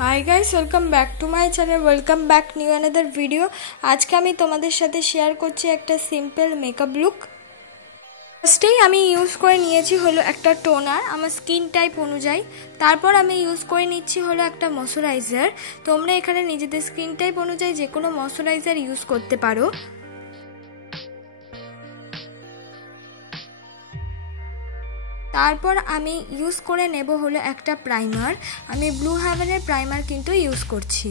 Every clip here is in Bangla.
Hi guys, welcome back to my channel, welcome back new another video. আজকে আমি তোমাদের সাথে শেয়ার করছি একটা সিম্পল মেকআপ লুক। ফার্স্টেই আমি ইউজ করে নিয়েছি হলো একটা টোনার আমার স্কিন টাইপ অনুযায়ী। তারপর আমি ইউজ করে নিচ্ছি হলো একটা ময়শ্চারাইজার। তোমরা এখানে নিজেদের স্কিন টাইপ অনুযায়ী যে কোনো ময়শ্চারাইজার ইউজ করতে পারো। তারপর আমি ইউজ করে নেব হলো একটা প্রাইমার। আমি ব্লু হেভেনের প্রাইমার কিন্তু ইউজ করছি।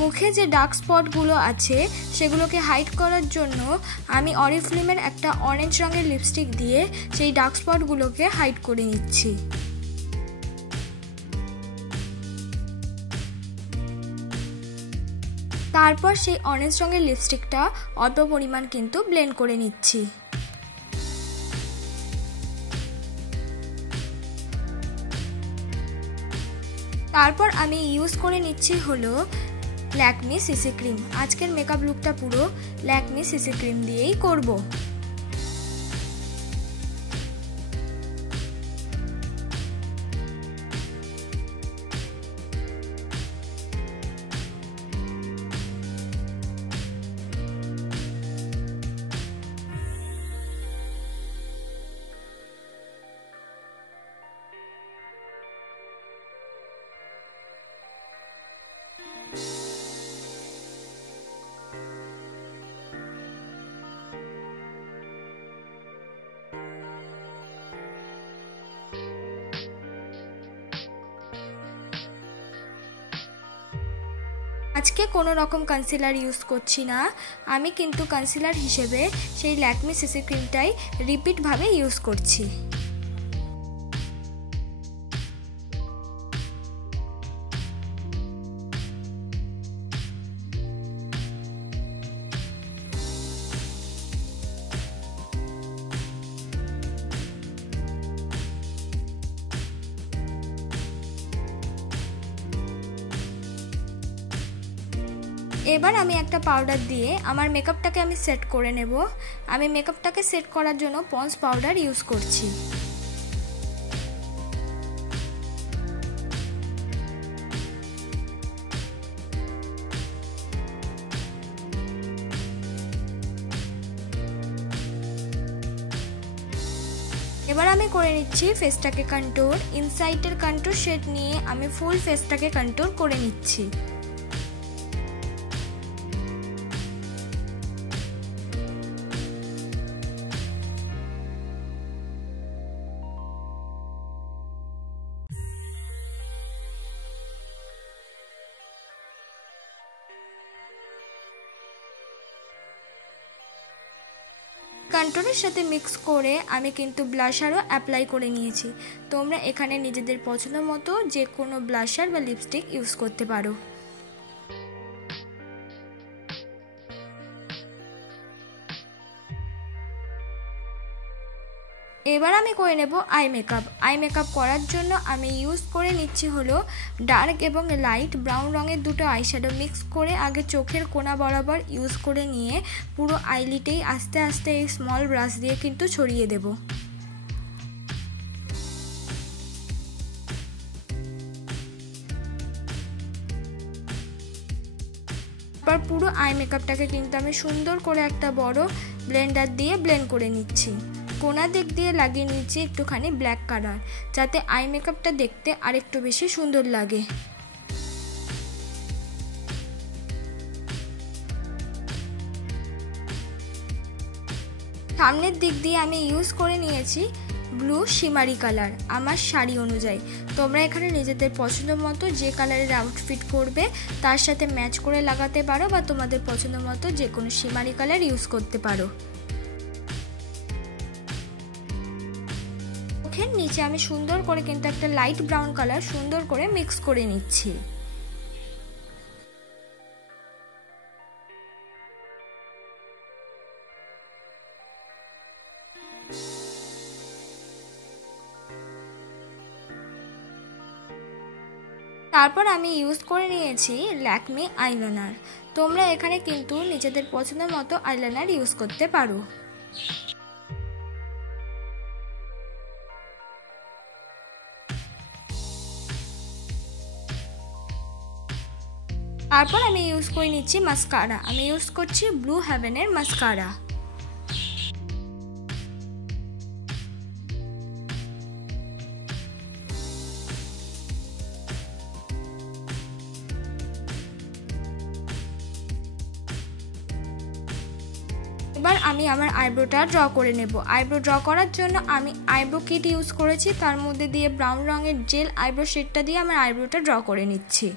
মুখে যে ডার্ক স্পটগুলো আছে সেগুলোকে হাইড করার জন্য আমি অরিফ্লেমের একটা অরেঞ্জ রঙের লিপস্টিক দিয়ে সেই ডার্ক স্পটগুলোকে হাইড করে নিচ্ছি। তারপর সেই অরেঞ্জ রঙের লিপস্টিকটা অল্প পরিমাণ কিন্তু ব্লেন্ড করে নিচ্ছি। তারপর আমি ইউজ করে নিচ্ছি হলো ল্যাকমি সিসি ক্রিম। আজকের মেকআপ লুকটা পুরো ল্যাকমি সিসি ক্রিম দিয়েই করব। আজকে কোনো রকম কনসিলার ইউজ করছি না, আমি কিন্তু কনসিলার হিসেবে সেই ল্যাকমি সিসি ক্রিমটাই রিপিটভাবে ইউজ করছি। এবার আমি একটা পাউডার দিয়ে আমার মেকআপটাকে আমি সেট করে নেব। আমি মেকআপটাকে সেট করার জন্য পন্স পাউডার ইউজ করছি। এবার আমি করে নিচ্ছি ফেসটাকে কন্ট্যুর। ইনসাইডের কন্ট্যুর শেড নিয়ে আমি ফুল ফেসটাকে কন্ট্যুর করে নিচ্ছি। কন্ট্যুরের সাথে মিক্স করে আমি কিন্তু ব্লাশারও অ্যাপ্লাই করে নিয়েছি। তোমরা এখানে নিজেদের পছন্দ মতো যে কোনো ব্লাশার বা লিপস্টিক ইউজ করতে পারো। এবার আমি করে নেব আই মেকআপ। আই মেকআপ করার জন্য আমি ইউজ করে নিচ্ছি হলো ডার্ক এবং লাইট ব্রাউন রঙের দুটো আইশ্যাডো মিক্স করে আগে চোখের কোণা বরাবর ইউজ করে নিয়ে পুরো আইলিটেই আস্তে আস্তে এই স্মল ব্রাশ দিয়ে কিন্তু ছড়িয়ে দেব। তারপর পুরো আই মেকআপটাকে কিন্তু আমি সুন্দর করে একটা বড় ব্লেন্ডার দিয়ে ব্লেন্ড করে নিচ্ছি। কোনা দিক দিয়ে লাগিয়ে নিচ্ছি একটুখানি ব্ল্যাক কালার, যাতে আই মেকআপটা দেখতে আরেকটু বেশি সুন্দর লাগে। সামনের দিক দিয়ে আমি ইউজ করে নিয়েছি ব্লু শিমারি কালার আমার শাড়ি অনুযায়ী। তোমরা এখানে নিজেদের পছন্দ মতো যে কালারের আউটফিট করবে তার সাথে ম্যাচ করে লাগাতে পারো, বা তোমাদের পছন্দ মতো যে কোনো শিমারি কালার ইউজ করতে পারো। চোখের নিচে আমি সুন্দর করে কিন্তু একটা লাইট ব্রাউন কালার সুন্দর করে মিক্স করে নিচ্ছি। তারপর আমি ইউজ করে নিয়েছি ল্যাকমে আইলাইনার। তোমরা এখানে কিন্তু নিজেদের পছন্দের মতো আইলাইনার ইউজ করতে পারো। তারপর আমি ইউজ করে নিচ্ছি মাস্কারা। আমি ইউজ করছি ব্লু হেভেনের মাস্কারা। এবার আমি আমার আইব্রোটা ড্র করে নেব। আইব্রো ড্র করার জন্য আমি আইব্রো কিট ইউজ করেছি, তার মধ্যে দিয়ে ব্রাউন রঙের জেল আইব্রো শেডটা দিয়ে আমার আইব্রোটা ড্র করে নিচ্ছি।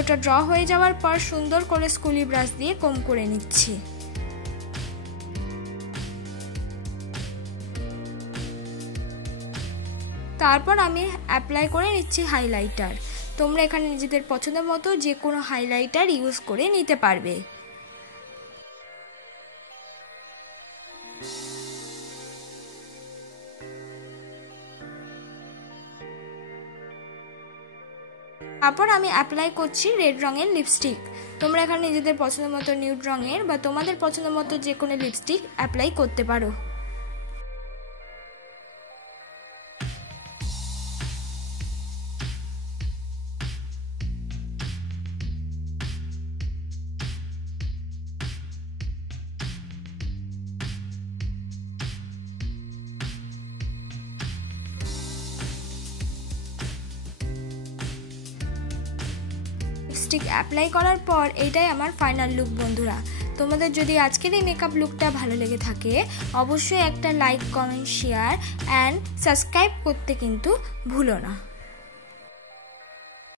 ওটা ড্র হয়ে যাওয়ার পর সুন্দর করে স্কুলি ব্রাশ দিয়ে কম করে নিচ্ছি। তারপর আমি অ্যাপ্লাই করে নিচ্ছি হাইলাইটার। তোমরা এখানে নিজেদের পছন্দের মতো যে কোনো হাইলাইটার ইউজ করে নিতে পারবে। তারপর আমি অ্যাপ্লাই করছি রেড রঙের লিপস্টিক। তোমরা এখানে নিজেদের পছন্দের মতো নিউড রঙের বা তোমাদের পছন্দের মতো যে কোনো লিপস্টিক অ্যাপ্লাই করতে পারো। লিপস্টিক অ্যাপ্লাই করার পর এটাই আমার ফাইনাল লুক বন্ধুরা। তোমাদের যদি আজকের এই মেকআপ লুকটা ভালো লেগে থাকে অবশ্যই একটা like, comment, share and subscribe করতে কিন্তু ভুলো না।